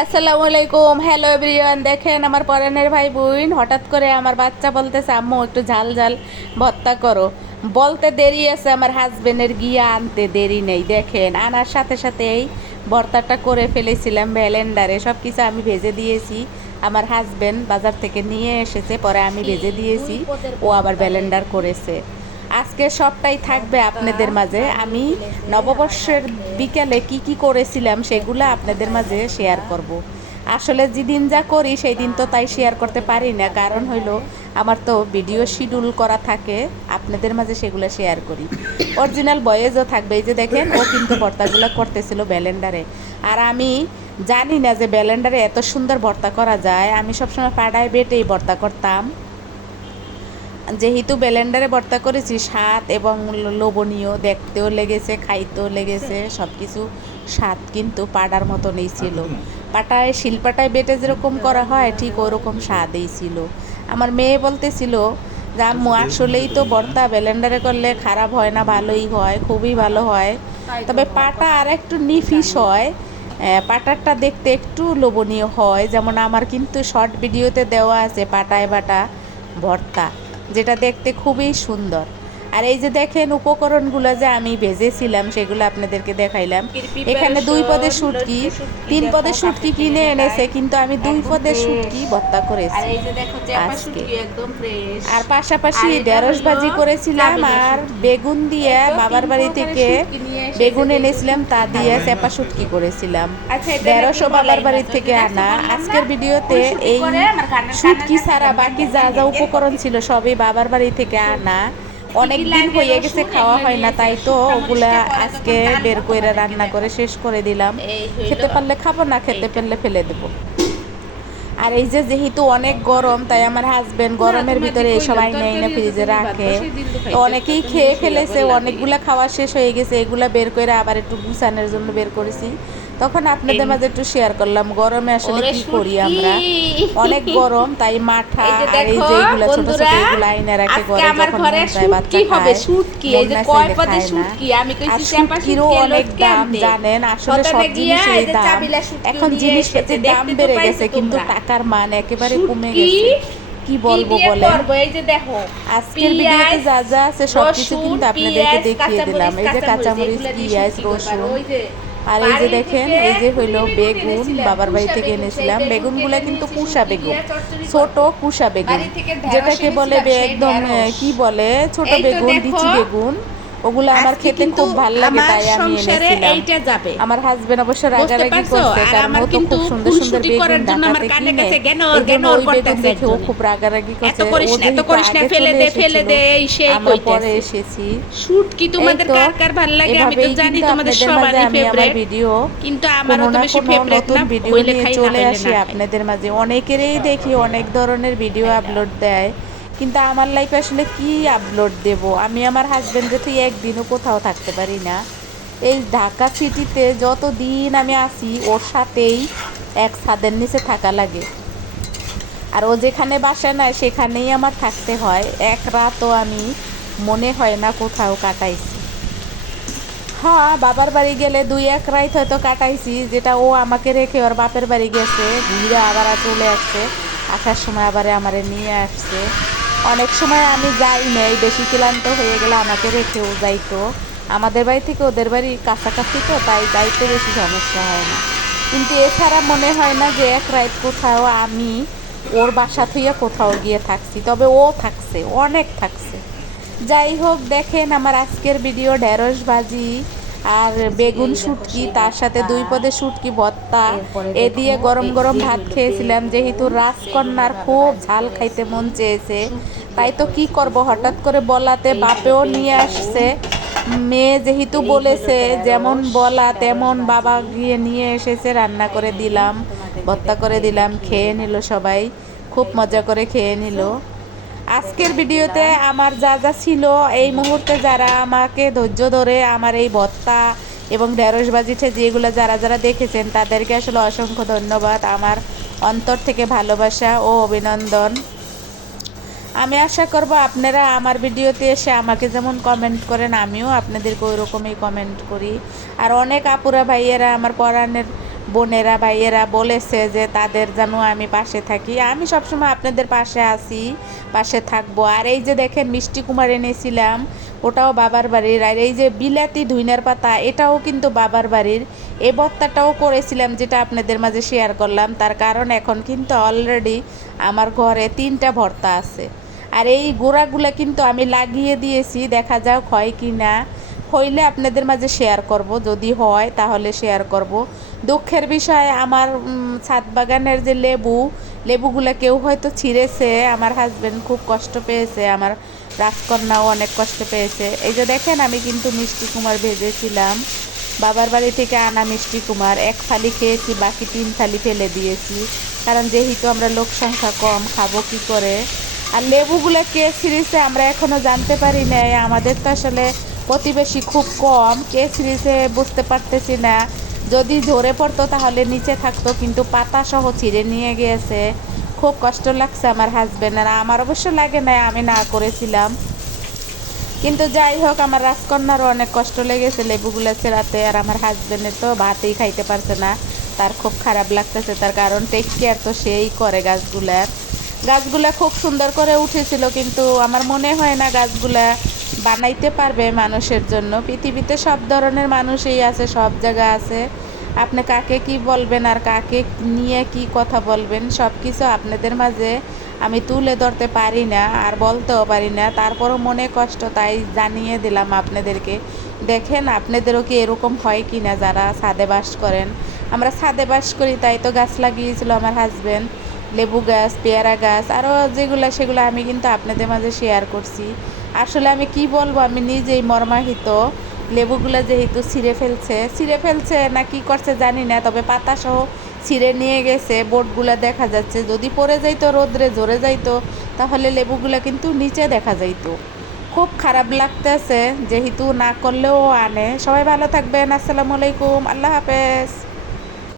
আসসালামু আলাইকুম, hello everyone. দেখেন আমার পরানের ভাই বোন হঠাৎ করে আমার বাচ্চা বলতেছে আম্মু একটু ঝাল ঝাল ভর্তা করো। বলতে দেরি আছে, আমার হাজবেন্ডের গিয়ে আনতে দেরি নেই। দেখেন আনার সাথে সাথে এই ভর্তাটা করে ফেলেছিলাম ব্লেন্ডারে। সব কিছু আমি ভেজে দিয়েছি, আমার হাজবেন্ড বাজার থেকে নিয়ে এসেছে, পরে আমি ভেজে দিয়েছি, ও আবার ব্লেন্ডার করেছে। আজকে সবটাই থাকবে আপনাদের মাঝে। আমি নববর্ষের বিকেলে কি কি করেছিলাম সেগুলো আপনাদের মাঝে শেয়ার করব। আসলে যেদিন যা করি সেই দিন তো তাই শেয়ার করতে পারি না, কারণ হইলো আমার তো ভিডিও শিডিউল করা থাকে, আপনাদের মাঝে সেগুলো শেয়ার করি। অরিজিনাল ভয়েসও থাকবে। এই যে দেখেন ও কিন্তু ভর্তাগুলো করতেছিল ব্লেন্ডারে, আর আমি জানি না যে ব্লেন্ডারে এত সুন্দর ভর্তা করা যায়। আমি সবসময় পাড়ায় বেটেই ভর্তা করতাম। যেহেতু ব্লেন্ডারে ভর্তা করেছি, স্বাদ এবং লোভনীয় দেখতেও লেগেছে, খাইতেও লেগেছে, সব কিছু স্বাদ কিন্তু পাটার মতনই ছিল। পাটায় শিলপাটায় বেটে যেরকম করা হয় ঠিক ওরকম স্বাদই ছিল। আমার মেয়ে বলতেছিল যে আম্মু আসলেই তো ভর্তা ব্লেন্ডারে করলে খারাপ হয় না, ভালোই হয়, খুবই ভালো হয়। তবে পাটা আর একটু নিফিস হয়, পাটারটা দেখতে একটু লোভনীয় হয়। যেমন আমার কিন্তু শর্ট ভিডিওতে দেওয়া আছে পাটায় বাটা ভর্তা, যেটা দেখতে খুবই সুন্দর। আর এই যে দেখেন উপকরণগুলো যে আমি ভেজেছিলাম সেগুলো আপনাদেরকে দেখাইলাম। এখানে 2 পদের শুটকি, 3 পদের শুটকি কিনে এনেছে, কিন্তু আমি 2 পদের শুটকি ভর্তা করেছি আজকে। আর পাশাপাশি ঢেঁড়স ভাজি করেছিলাম, আর বেগুন দিয়ে বাবার বাড়ি থেকে বেগুন এনেছিলাম, তা দিয়ে চেপা শুটকি করেছিলাম। ঢেঁড়সও বাবার বাড়ি থেকে আনা। আজকের ভিডিওতে এই শুটকি ছাড়া বাকি যা যা উপকরণ ছিল সবই বাবার বাড়ি থেকে আনা। অনেক দিন হয়ে গেছে খাওয়া হয় না, তাই তো ওগুলা আজকে বের করে রান্না করে শেষ করে দিলাম। খেতে পারলে খাবো, না খেতে পারলে ফেলে দেবো। আর এই যে যেহেতু অনেক গরম, তাই আমার হাজবেন্ড গরমের ভিতরে এইসব আইনা আইনা ফ্রিজে রাখে। তো অনেকেই খেয়ে ফেলেছে, অনেকগুলা খাওয়া শেষ হয়ে গেছে। এগুলা বের করে আবার একটু গুছানোর জন্য বের করেছি, তখন আপনাদের মাঝে একটু শেয়ার করলাম গরমে আসলে কি করি আমরা। অনেক গরম, তাই মাঠা আর এই যে এইগুলা ছোট ছোট এগুলা আইনা রাখে ঘরে, যখন মন চায় বাচ্চা খায়, মন না চাইলে খায় না। আর শুটকিরও অনেক দাম জানেন, আসলে সব জিনিসেরই দাম। এখন জিনিসপাতির দাম বেড়ে গেছে, কিন্তু টাকার মান একেবারে কমে গেছে। কি বলবো বলেন। আজকের ভিডিওতে যা যা আছে সবকিছু কিন্তু আপনাদেরকে দেখিয়ে দিলাম। এই যে কাঁচামরিচ, পেঁয়াজ, রসুন, আর এই যে দেখেন এই যে হইলো বেগুন, বাবার বাড়ি থেকে এনেছিলাম। বেগুনগুলো কিন্তু পুষা বেগুন, ছোট পুষা বেগুন, যেটাকে বলে একদম কি বলে ছোট বেগুন, বিচি বেগুন। ওগুলো আমার খেতে খুব ভালো লাগে, তাই আমি এনেছিলাম। আমার হাজবেন্ড অবশ্য রাগারাগি করছে, কারণ ও তো খুব সুন্দর সুন্দর বেগুন ঢাকাতে কিনে, এই জন্য ওই বেগুন দেখে ও খুব রাগারাগি করছে। ও যেহেতু আগে চলে এসেছিল, আমরা পরে এসেছি। এই তো এভাবেই কিন্তু আপনাদের মাঝে আমি আমার ভিডিও কোনো না কোনো নতুন ভিডিও নিয়ে চলে আসি আপনাদের মাঝে। অনেকেরই দেখি অনেক ধরনের ভিডিও আপলোড দেয়, কিন্তু আমার লাইফে আসলে কি আপলোড দেব। আমি আমার হাজবেন্ডের থেকে একদিনও কোথাও থাকতে পারি না। এই ঢাকা সিটিতে যত দিন আমি আসি ওর সাথেই এক ছাদের নিচে থাকা লাগে। আর ও যেখানে বাসা নেয় সেখানেই আমার থাকতে হয়। এক রাতও আমি মনে হয় না কোথাও কাটাইছি। হ্যাঁ, বাবার বাড়ি গেলে 2-1 রাত হয়তো কাটাইছি, যেটা ও আমাকে রেখে ওর বাপের বাড়ি গেছে, ঘুরে আবার চলে আসছে, আসার সময় আবার আমারে নিয়ে আসছে। অনেক সময় আমি যাই নাই, বেশি ক্লান্ত হয়ে গেলে আমাকে রেখেও যাইতো। আমাদের বাড়ি থেকে ওদের বাড়ি কাছাকাছি, তো তাই যাইতে বেশি সমস্যা হয় না। কিন্তু এছাড়া মনে হয় না যে এক রাত কোথাও আমি ওর বাসা থইয়া কোথাও গিয়ে থাকছি। তবে ও থাকছে, অনেক থাকছে। যাই হোক, দেখেন আমার আজকের ভিডিও ঢেঁড়স ভাজি আর বেগুন শুটকি, তার সাথে 2 পদের শুটকি ভর্তা, এ দিয়ে গরম গরম ভাত খেয়েছিলাম। যেহেতু রাজকন্যার খুব ঝাল খাইতে মন চেয়েছে, তাই তো কি করব, হঠাৎ করে বলাতে বাপেও নিয়ে আসছে। মেয়ে যেহেতু বলেছে, যেমন বলা তেমন বাবা গিয়ে নিয়ে এসেছে, রান্না করে দিলাম, ভর্তা করে দিলাম, খেয়ে নিল সবাই, খুব মজা করে খেয়ে নিল। আজকের ভিডিওতে আমার যা যা ছিল, এই মুহূর্তে যারা আমাকে ধৈর্য ধরে আমার এই ভর্তা এবং ঢেঁড়স ভাজিটা যেগুলো যারা যারা দেখেছেন, তাদেরকে আসলে অসংখ্য ধন্যবাদ। আমার অন্তর থেকে ভালোবাসা ও অভিনন্দন। আমি আশা করব আপনারা আমার ভিডিওতে এসে আমাকে যেমন কমেন্ট করেন, আমিও আপনাদেরকে ওই রকমই কমেন্ট করি। আর অনেক আপুরা ভাইয়েরা আমার পরাণের বোনেরা ভাইয়েরা বলেছে যে তাদের যেন আমি পাশে থাকি। আমি সবসময় আপনাদের পাশে আছি, পাশে থাকবো। আর এই যে দেখেন মিষ্টি কুমার এনেছিলাম, ওটাও বাবার বাড়ির। আর এই যে বিলাতি ধুইনার পাতা, এটাও কিন্তু বাবার বাড়ির। এই ভর্তাটাও করেছিলাম, যেটা আপনাদের মাঝে শেয়ার করলাম। তার কারণ এখন কিন্তু অলরেডি আমার ঘরে 3টা ভর্তা আছে। আর এই গোড়াগুলো কিন্তু আমি লাগিয়ে দিয়েছি, দেখা যাক হয় কি না। হইলে আপনাদের মাঝে শেয়ার করব, যদি হয় তাহলে শেয়ার করব। দুঃখের বিষয়, আমার ছাদ বাগানের যে লেবুগুলো কেউ হয়তো ছিঁড়েছে। আমার হাজবেন্ড খুব কষ্ট পেয়েছে, আমার রাজকন্যাও অনেক কষ্ট পেয়েছে। এই যে দেখেন, আমি কিন্তু মিষ্টি কুমার ভেজেছিলাম, বাবার বাড়ি থেকে আনা মিষ্টি কুমার। 1 থালি খেয়েছি, বাকি 3 থালি ফেলে দিয়েছি, কারণ যেহেতু আমরা লোক সংখ্যা কম, খাবো কি করে। আর লেবুগুলো কে ছিঁড়েছে আমরা এখনও জানতে পারি নাই। আমাদের তো আসলে প্রতিবেশী খুব কম, কে ছিঁড়েছে বুঝতে পারতেছি না। যদি ঝরে পড়তো তাহলে নিচে থাকতো, কিন্তু পাতা সহ ছিঁড়ে নিয়ে গিয়েছে। খুব কষ্ট লাগছে আমার হাজবেন্ডের। আমার অবশ্য লাগে না, আমি না করেছিলাম। কিন্তু যাই হোক, আমার রাজকন্যারও অনেক কষ্ট লেগেছে লেবুগুলো ছেঁড়াতে। আর আমার হাজবেন্ডের তো ভাতেই খাইতে পারছে না, তার খুব খারাপ লাগতেছে। তার কারণ টেক কেয়ার তো সেই করে গাছগুলা খুব সুন্দর করে উঠেছিল, কিন্তু আমার মনে হয় না গাছগুলা বানাইতে পারবে মানুষের জন্য। পৃথিবীতে সব ধরনের মানুষই আছে, সব জায়গা আছে। আপনি কাকে কি বলবেন আর কাকে নিয়ে কি কথা বলবেন, সব কিছু আপনাদের মাঝে আমি তুলে ধরতে পারি না, আর বলতেও পারি না। তারপরও মনে কষ্ট, তাই জানিয়ে দিলাম আপনাদেরকে। দেখেন আপনাদেরও কি এরকম হয় কি না, যারা ছাদে বাস করেন। আমরা ছাদে বাস করি, তাই তো গাছ লাগিয়েছিল আমার হাজবেন্ড, লেবু গাছ, পেয়ারা গাছ, আরও যেগুলো সেগুলো আমি কিন্তু আপনাদের মাঝে শেয়ার করছি। আসলে আমি কি বলবো, আমি নিজেই মর্মাহিত। লেবুগুলো যেহেতু ছিঁড়ে ফেলছে না কি করছে জানি না, তবে পাতা সহ ছিঁড়ে নিয়ে গেছে। বোর্ডগুলো দেখা যাচ্ছে, যদি পড়ে যাইতো, রোদ্রে ঝরে যাইতো, তাহলে লেবুগুলো কিন্তু নিচে দেখা যাইতো। খুব খারাপ লাগতেছে, যেহেতু না করলেও আনে। সবাই ভালো থাকবেন, আসসালামু আলাইকুম, আল্লাহ হাফেজ।